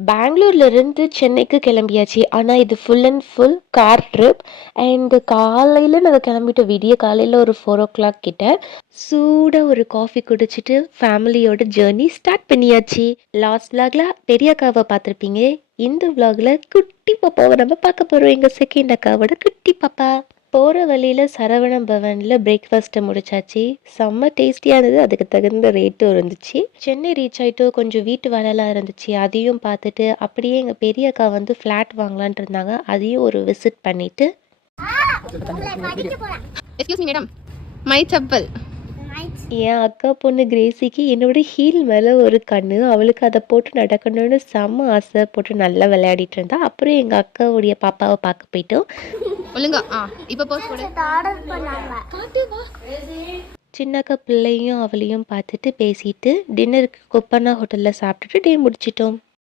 பெங்களூர்லேருந்து சென்னைக்கு கிளம்பியாச்சு. ஆனால் இது full and full car trip. And காலையில் நாங்கள் கிளம்பிட்டோம். விடிய காலையில் ஒரு 4 o'clock கிட்ட சூடாக ஒரு காஃபி குடிச்சிட்டு ஃபேமிலியோட ஜேர்னி ஸ்டார்ட் பண்ணியாச்சு. லாஸ்ட் விலாகில் பெரிய அக்காவை பார்த்துருப்பீங்க. இந்த விலாகில் குட்டி பாப்பாவை நம்ம பார்க்க போகிறோம். எங்கள் செகண்ட் அக்காவோட குட்டி பாப்பா. போகிற வழியில் சரவணம் பவனில் பிரேக்ஃபாஸ்ட்டை முடிச்சாச்சு. செம்ம டேஸ்டியாக இருந்தது. அதுக்கு தகுந்த ரேட்டும் இருந்துச்சு. சென்னை ரீச் ஆகிட்டு கொஞ்சம் வீட்டு வேலைலாம் இருந்துச்சு. அதையும் பார்த்துட்டு அப்படியே எங்கள் பெரிய அக்கா வந்து ஃப்ளாட் வாங்கலான் இருந்தாங்க. அதையும் ஒரு விசிட் பண்ணிவிட்டு excuse me madam, my chappal. என் அக்கா பொண்ணு கிரேசிக்கு என்னோட ஹீல் மேலே ஒரு கண்ணு. அவளுக்கு அதை போட்டு நடக்கணும்னு செம்ம ஆசை. போட்டு நல்லா விளையாடிட்டு இருந்தா. அப்புறம் எங்கள் அக்காவுடைய பாப்பாவை பார்க்க போயிட்டோம். ஒழுங்கா இப்போ போஸ்ட் போடு. காட்டு வா. சின்னக்கா பிள்ளையும் அவளையும் பார்த்துட்டு பேசிட்டு டின்னருக்கு கொப்பண்ணா ஹோட்டலில் சாப்பிட்டுட்டு டே முடிச்சிட்டோம்.